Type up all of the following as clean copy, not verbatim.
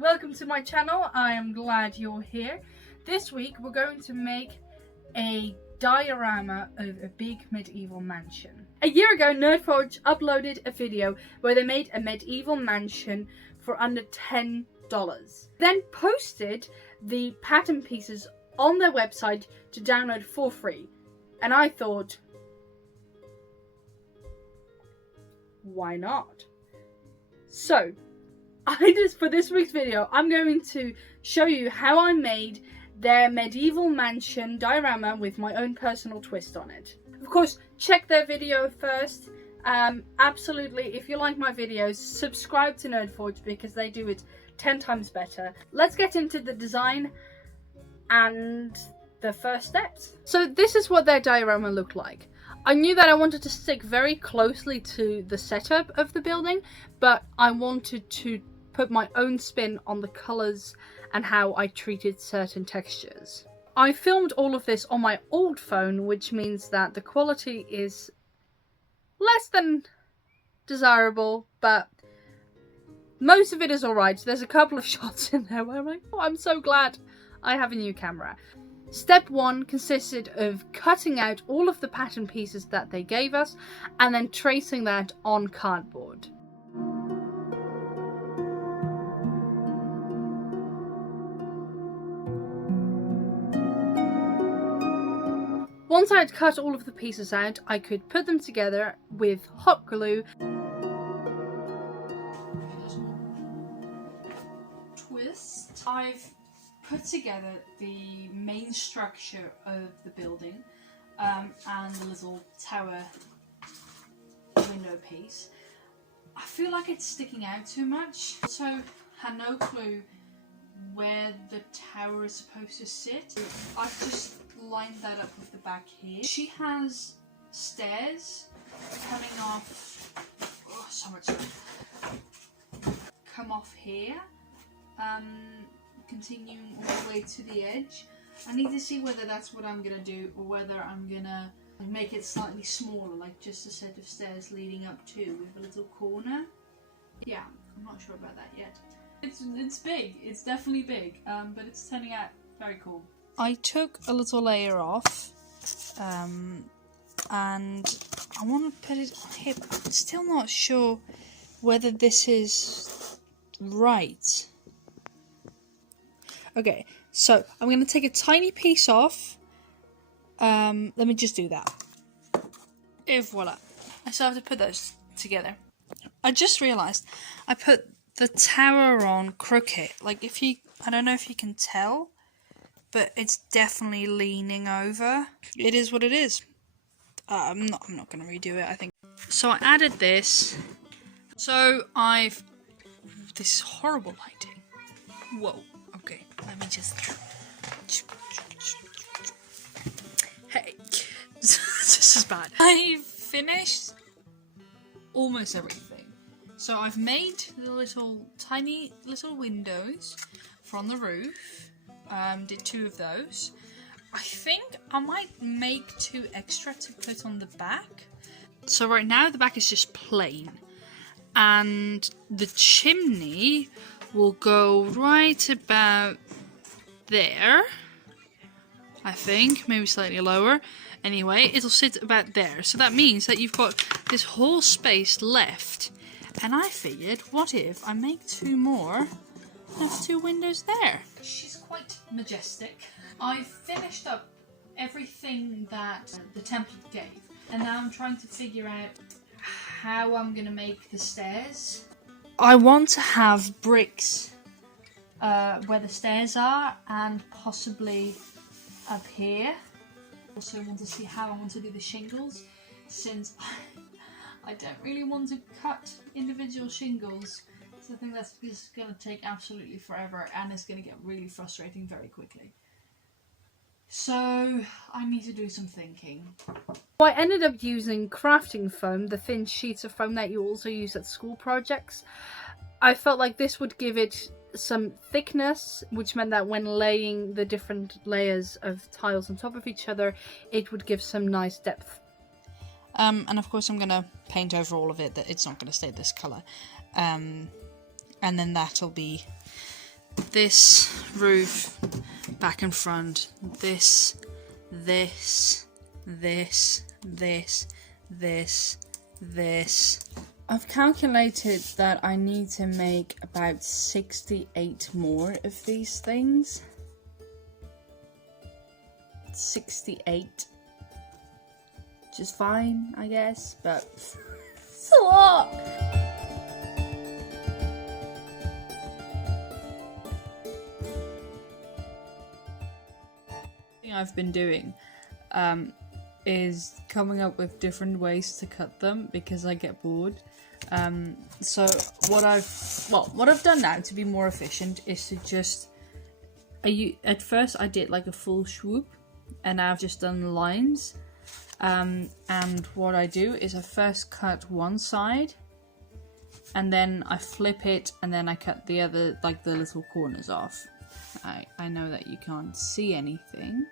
welcome to my channel. I am glad you're here. This week we're going to make a diorama of a big medieval mansion. A year ago, Nerdforge uploaded a video where they made a medieval mansion for under $10. Then posted the pattern pieces on their website to download for free. And I thought, why not? So, for this week's video, I'm going to show you how I made their medieval mansion diorama with my own personal twist on it. Of course, check their video first. Absolutely, if you like my videos, subscribe to Nerdforge because they do it 10 times better. Let's get into the design and the first steps. So this is what their diorama looked like. I knew that I wanted to stick very closely to the setup of the building, but I wanted to put my own spin on the colours and how I treated certain textures. I filmed all of this on my old phone, which means that the quality is less than desirable, but most of it is alright. There's a couple of shots in there where I'm like, oh, I'm so glad I have a new camera. Step 1 consisted of cutting out all of the pattern pieces that they gave us and then tracing that on cardboard. Once I had cut all of the pieces out, I could put them together with hot glue. Twist. I've put together the main structure of the building and the little tower window piece. I feel like it's sticking out too much, so had no clue where the tower is supposed to sit. I've just lined that up with the back here. She has stairs coming off, oh, so much stuff. Come off here, continuing all the way to the edge. I need to see whether that's what I'm gonna do or whether I'm gonna make it slightly smaller, like just a set of stairs leading up to with a little corner. Yeah, I'm not sure about that yet. It's big, it's definitely big, but it's turning out very cool. I took a little layer off, and I want to put it on here, but I'm still not sure whether this is right. Okay, so I'm going to take a tiny piece off. Let me just do that. Et voila. I still have to put those together. I just realised I put the tower on crooked. Like, I don't know if you can tell, but it's definitely leaning over. It is what it is. I'm not going to redo it, I think. So I added this. So this is horrible lighting. Whoa. Okay, let me just... Hey. This is bad. I've finished almost everything. So I've made the tiny little windows from the roof. Did 2 of those. I think I might make 2 extra to put on the back. So right now the back is just plain. And the chimney will go right about there. I think, maybe slightly lower. Anyway, it'll sit about there. So that means that you've got this whole space left. And I figured, what if I make 2 more? There's 2 windows there. She's quite majestic. I've finished up everything that the template gave. And now I'm trying to figure out how I'm going to make the stairs. I want to have bricks where the stairs are and possibly up here. Also want to see how I want to do the shingles, since I don't really want to cut individual shingles. So I think that's just going to take absolutely forever and it's going to get really frustrating very quickly. So I need to do some thinking. I ended up using crafting foam, the thin sheets of foam that you also use at school projects. I felt like this would give it some thickness, which meant that when laying the different layers of tiles on top of each other, it would give some nice depth. And of course I'm going to paint over all of it, that it's not going to stay this colour. And then that'll be this roof back and front, this, I've calculated that I need to make about 68 more of these things. 68. Which is fine, I guess, but it's a lot. The thing I've been doing is coming up with different ways to cut them because I get bored. So what I've done now to be more efficient is to just at first I did like a full swoop, and now I've just done lines. And what I do is I first cut one side, and then I flip it, and then I cut the other, like the little corners off. I know that you can't see anything.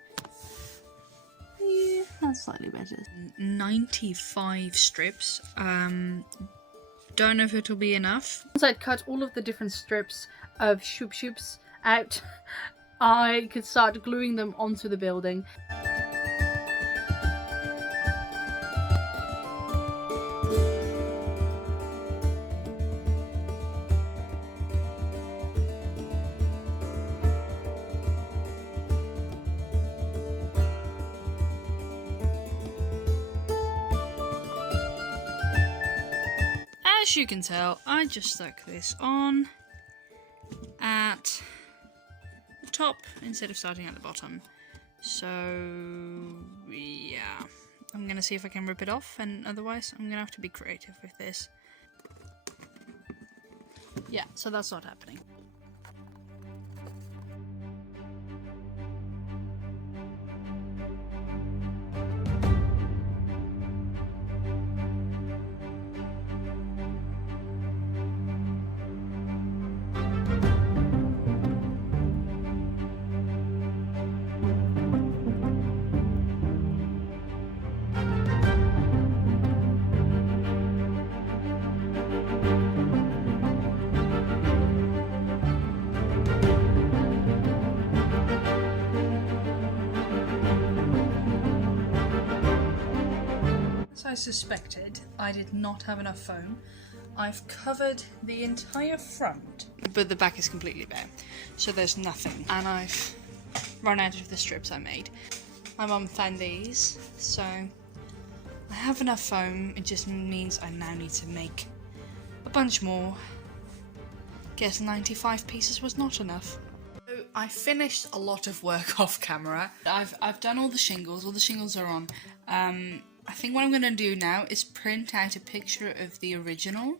Yeah, that's slightly better. 95 strips. Don't know if it'll be enough. Once I'd cut all of the different strips of shoops out, I could start gluing them onto the building. As you can tell, I just stuck this on at the top instead of starting at the bottom. So yeah, I'm gonna see if I can rip it off, and otherwise I'm gonna have to be creative with this. Yeah, so that's not happening. As I suspected, I did not have enough foam. I've covered the entire front, but the back is completely bare, so there's nothing. And I've run out of the strips I made. My mum found these, so I have enough foam. It just means I now need to make a bunch more. Guess 95 pieces was not enough. So I finished a lot of work off camera. I've done all the shingles are on. I think what I'm going to do now is print out a picture of the original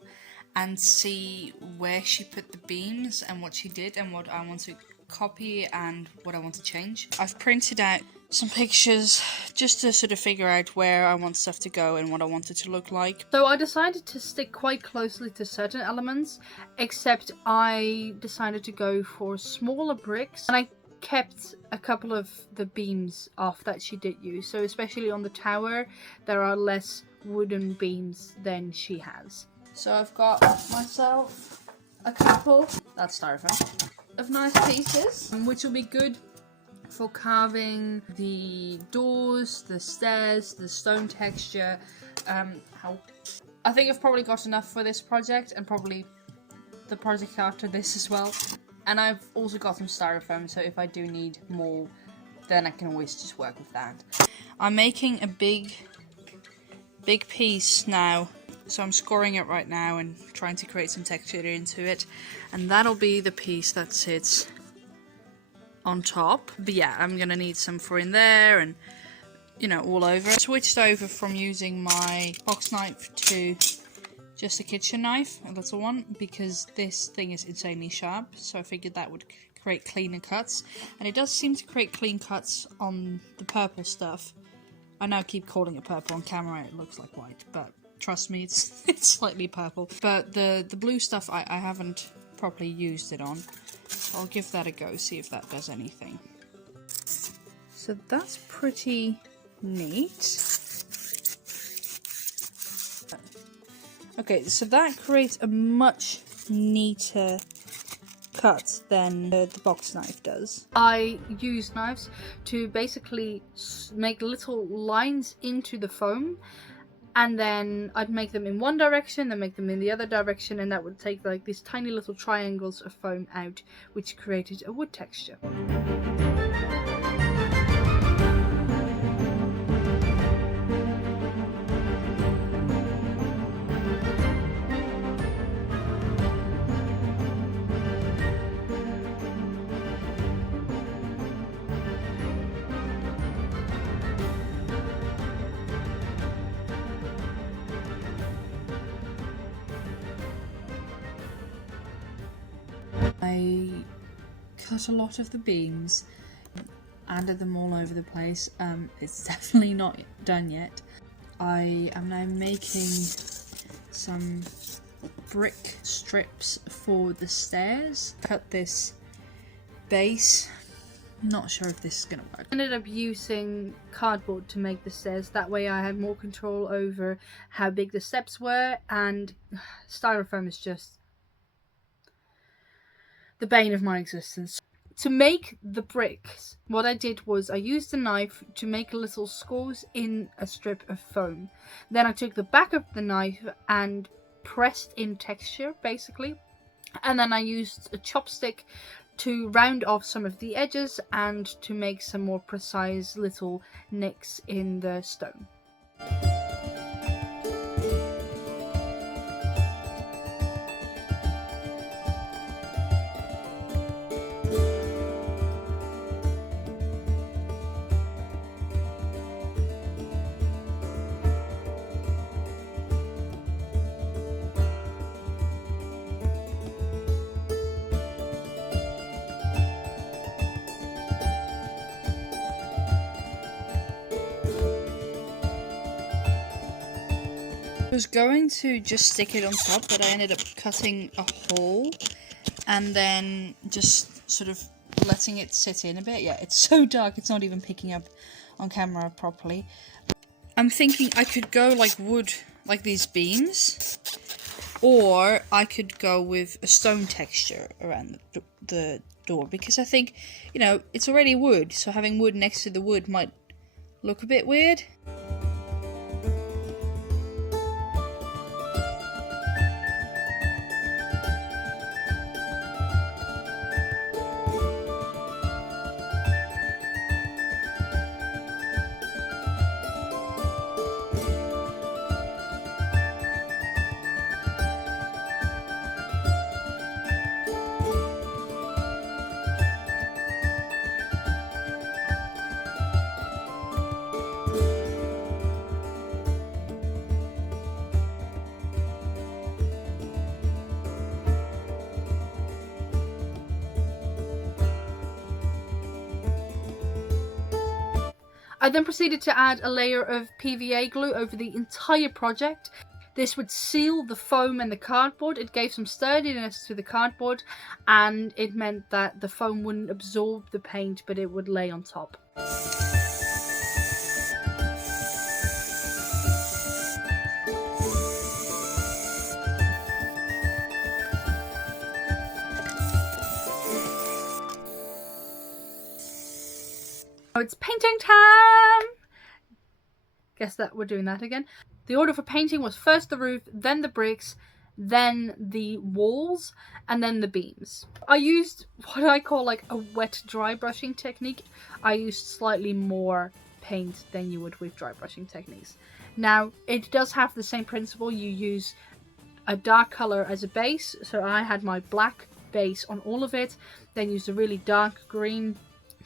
and see where she put the beams and what she did and what I want to copy and what I want to change. I've printed out some pictures just to sort of figure out where I want stuff to go and what I want it to look like. So I decided to stick quite closely to certain elements, except I decided to go for smaller bricks, and I kept a couple of the beams off that she did use. So especially on the tower, there are less wooden beams than she has. So I've got myself a couple, that's styrofoam, of nice pieces, which will be good for carving the doors, the stairs, the stone texture. I think I've probably got enough for this project, and probably the project after this as well. And I've also got some styrofoam, so if I do need more, then I can always just work with that. I'm making a big piece now, so I'm scoring it right now and trying to create some texture into it, and that'll be the piece that sits on top. But yeah, I'm gonna need some for in there and, you know, all over. I switched over from using my box knife to just a kitchen knife, a little one, because this thing is insanely sharp, so I figured that would create cleaner cuts. And it does seem to create clean cuts on the purple stuff. I now keep calling it purple on camera, it looks like white, but trust me, it's slightly purple. But the blue stuff I haven't properly used it on. So I'll give that a go, see if that does anything. So that's pretty neat. Okay, so that creates a much neater cut than the box knife does. I use knives to basically make little lines into the foam, and then I'd make them in one direction, then make them in the other direction, and that would take like these tiny little triangles of foam out, which created a wood texture. I cut a lot of the beams, added them all over the place. It's definitely not done yet. I am now making some brick strips for the stairs. Cut this base. Not sure if this is gonna work. I ended up using cardboard to make the stairs. That way I had more control over how big the steps were, and styrofoam is just the bane of my existence. To make the bricks, what I did was I used a knife to make little scores in a strip of foam. Then I took the back of the knife and pressed in texture, basically. And then I used a chopstick to round off some of the edges and to make some more precise little nicks in the stone. I was going to just stick it on top, but I ended up cutting a hole and then just sort of letting it sit in a bit. Yeah, it's so dark it's not even picking up on camera properly. I'm thinking I could go like wood, like these beams, or I could go with a stone texture around the door, because I think, you know, it's already wood, so having wood next to the wood might look a bit weird. I then proceeded to add a layer of PVA glue over the entire project. This would seal the foam and the cardboard. It gave some sturdiness to the cardboard, and it meant that the foam wouldn't absorb the paint, but it would lay on top. Oh, it's painting time! Guess that we're doing that again. The order for painting was first the roof, then the bricks, then the walls, and then the beams. I used what I call like a wet dry brushing technique. I used slightly more paint than you would with dry brushing techniques. Now, it does have the same principle. You use a dark color as a base, so I had my black base on all of it, then used a really dark green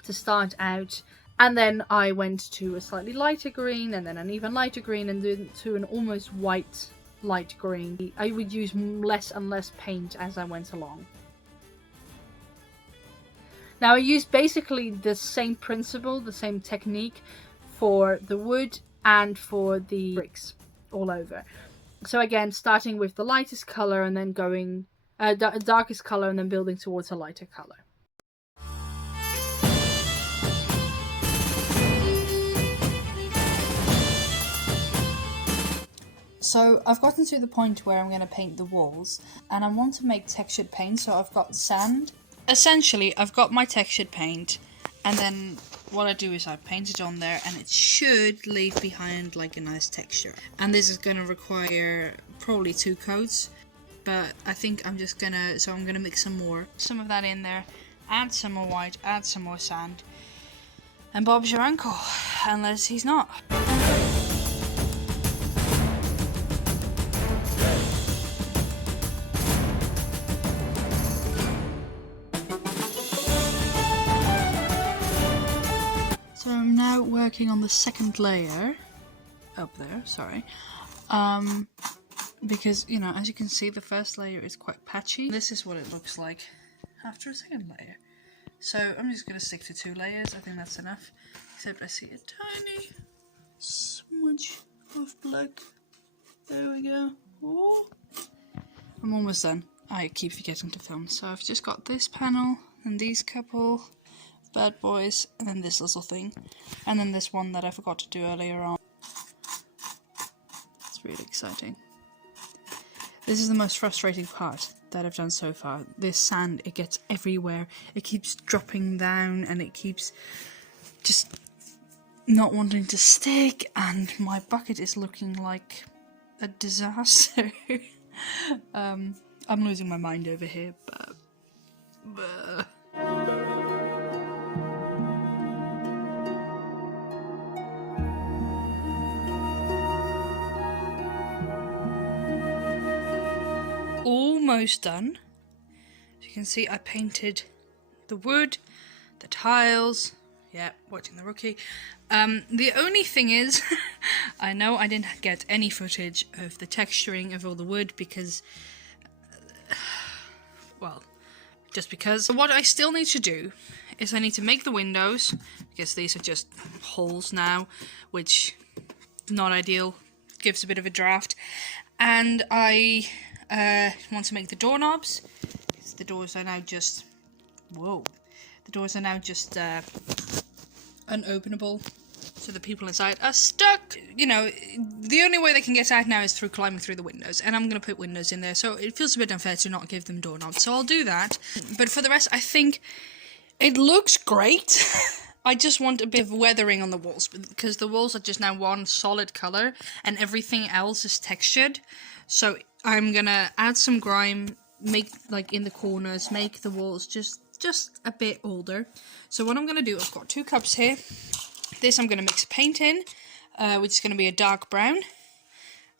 to start out, and then I went to a slightly lighter green, and then an even lighter green, and then to an almost white light green. I would use less and less paint as I went along. Now I used basically the same principle, the same technique for the wood and for the bricks all over. So again, starting with the lightest color and then going darkest color and then building towards a lighter color. So I've gotten to the point where I'm going to paint the walls, and I want to make textured paint, so I've got sand essentially, I've got my textured paint, and then what I do is I paint it on there, and it should leave behind like a nice texture. And this is going to require probably 2 coats, but I think I'm just gonna, so I'm gonna mix some of that in there, add some more white, add some more sand, and Bob's your uncle, unless he's not. So I'm now working on the second layer, up there, sorry, because, you know, as you can see, the first layer is quite patchy. This is what it looks like after a second layer. So I'm just going to stick to 2 layers, I think that's enough, except I see a tiny smudge of black. There we go. Ooh. I'm almost done. I keep forgetting to film, so I've just got this panel, and these couple bad boys, and then this little thing, and then this one that I forgot to do earlier on. It's really exciting. This is the most frustrating part that I've done so far. This sand, it gets everywhere. It keeps dropping down, and it keeps just not wanting to stick, and my bucket is looking like a disaster. I'm losing my mind over here, but almost done. As you can see, I painted the wood, the tiles. Yeah, watching the rookie. The only thing is, I know I didn't get any footage of the texturing of all the wood because, well, just because. What I still need to do is I need to make the windows, because these are just holes now, which not ideal, gives a bit of a draft. And I want to make the doorknobs. The doors are now just, whoa, the doors are now just unopenable, so the people inside are stuck. You know, the only way they can get out now is through climbing through the windows, and I'm going to put windows in there, so it feels a bit unfair to not give them doorknobs, so I'll do that. But for the rest, I think it looks great. I just want a bit of weathering on the walls, because the walls are just now one solid colour, and everything else is textured. So I'm going to add some grime, make, like, in the corners, make the walls just a bit older. So what I'm going to do, I've got 2 cups here. This I'm going to mix paint in, which is going to be a dark brown.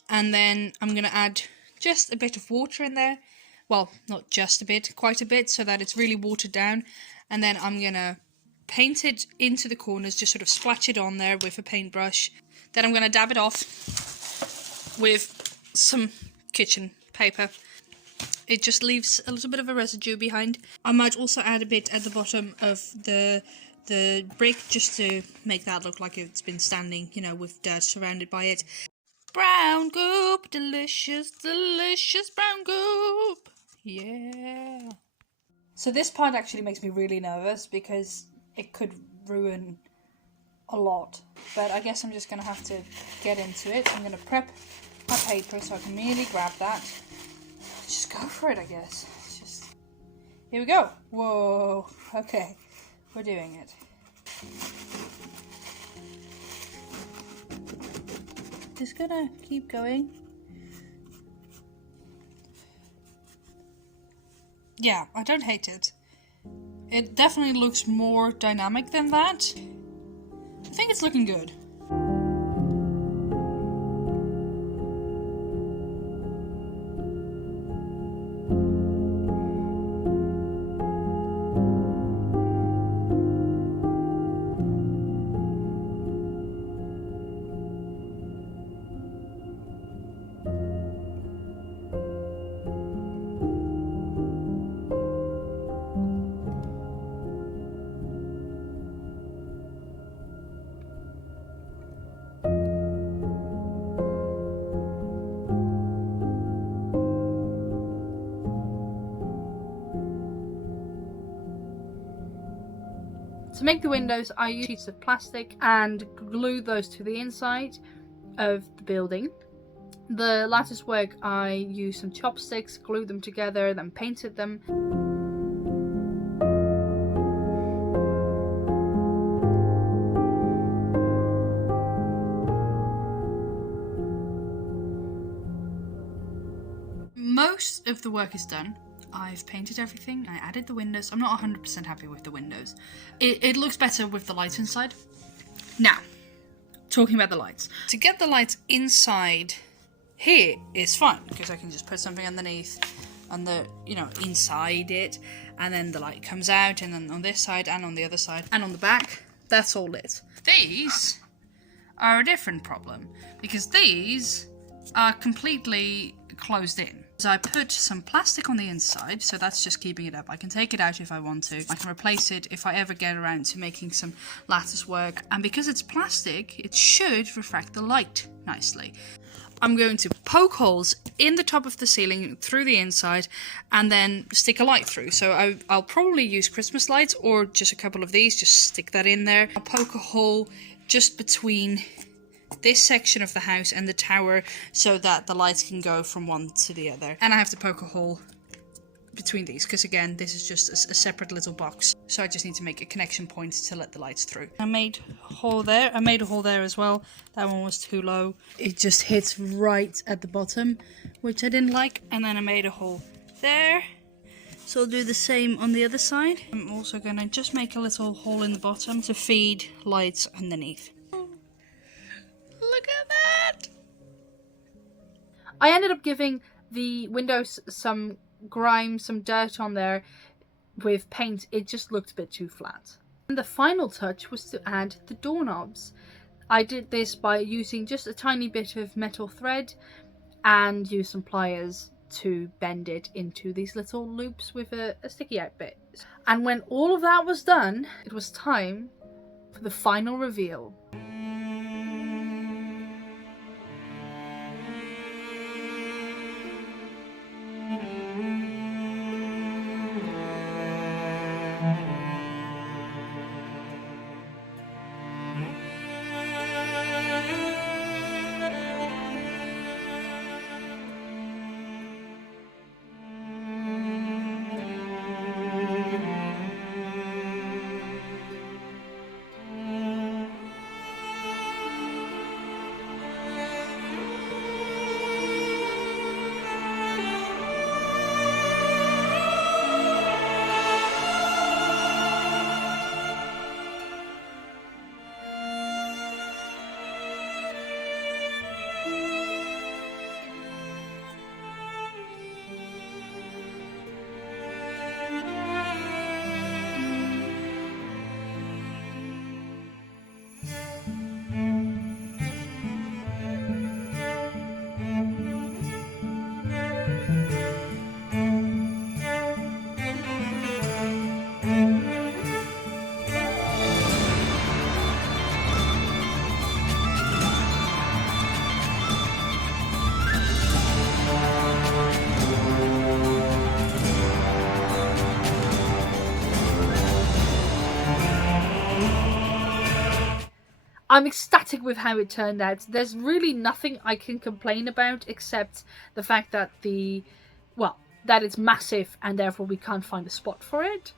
And then I'm going to add just a bit of water in there. Well, not just a bit, quite a bit, so that it's really watered down. And then I'm going to paint it into the corners, just sort of splash it on there with a paintbrush. Then I'm going to dab it off with some kitchen paper. It just leaves a little bit of a residue behind. I might also add a bit at the bottom of the brick, just to make that look like it's been standing, you know, with dirt surrounded by it. Brown goop, delicious, delicious brown goop. Yeah. So this part actually makes me really nervous because it could ruin a lot. But I guess I'm just going to have to get into it. I'm going to prep my paper so I can immediately grab that. Just go for it, I guess. Here we go. Whoa. Okay. We're doing it. Just gonna keep going. Yeah, I don't hate it. It definitely looks more dynamic than that. I think it's looking good. To make the windows, I use sheets of plastic and glue those to the inside of the building. The lattice work, I used some chopsticks, glued them together, then painted them. most of the work is done. I've painted everything, I added the windows. I'm not 100% happy with the windows. It looks better with the lights inside. Now, talking about the lights. To get the lights inside here is fine, because I can just put something underneath on the, inside it, and then the light comes out, and then on this side, and on the other side, and on the back, that's all lit. These are a different problem, because these are completely closed in. So I put some plastic on the inside, so that's just keeping it up. I can take it out if I want to. I can replace it if I ever get around to making some lattice work. And because it's plastic, it should refract the light nicely. I'm going to poke holes in the top of the ceiling through the inside and then stick a light through. So I'll probably use Christmas lights or just a couple of these, just stick that in there. I'll poke a hole just between this section of the house and the tower so that the lights can go from one to the other. And I have to poke a hole between these because, again, this is just a separate little box. So I just need to make a connection point to let the lights through. I made a hole there. I made a hole there as well. That one was too low. It just hits right at the bottom, which I didn't like. And then I made a hole there. So I'll do the same on the other side. I'm also going to just make a little hole in the bottom to feed lights underneath. Look at that! I ended up giving the windows some grime, some dirt on there with paint. It just looked a bit too flat. And the final touch was to add the doorknobs. I did this by using just a tiny bit of metal thread and use some pliers to bend it into these little loops with a sticky out bit. And when all of that was done, it was time for the final reveal. I'm ecstatic with how it turned out. There's really nothing I can complain about except the fact that that it's massive and therefore we can't find a spot for it.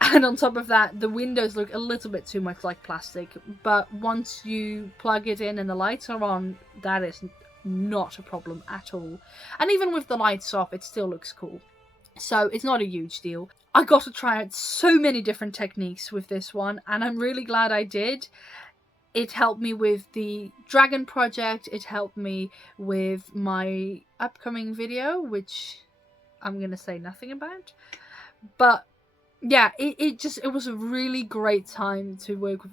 And on top of that, the windows look a little bit too much like plastic. But once you plug it in and the lights are on, that is not a problem at all. And even with the lights off, it still looks cool. So it's not a huge deal. I got to try out so many different techniques with this one, and I'm really glad I did. It helped me with the dragon project. It helped me with my upcoming video, which I'm going to say nothing about. But yeah, it was a really great time to work with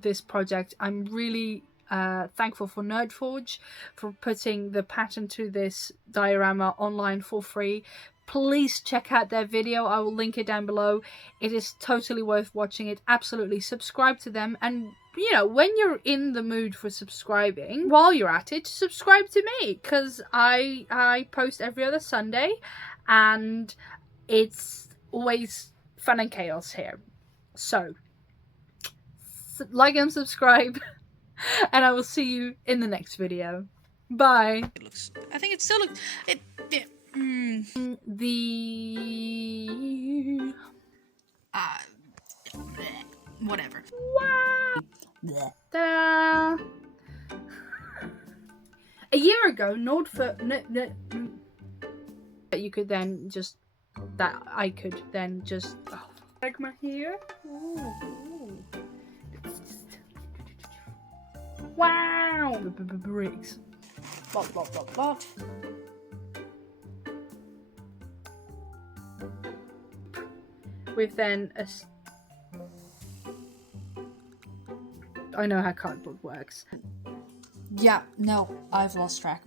this project. I'm really thankful for Nerdforge for putting the pattern to this diorama online for free. Please check out their video. I will link it down below. It is totally worth watching it. Absolutely subscribe to them. And when you're in the mood for subscribing, while you're at it, subscribe to me, because I post every other Sunday and it's always fun and chaos here. So like and subscribe and I will see you in the next video. Bye. I think it still looks whatever. Wow. Ta-da! A year ago, that you could then just, that I could then just, oh, magma here. Ooh. Wow! Bricks. Blah, blah, blah, blah. With then a... I know how cardboard works. Yeah, no, I've lost track.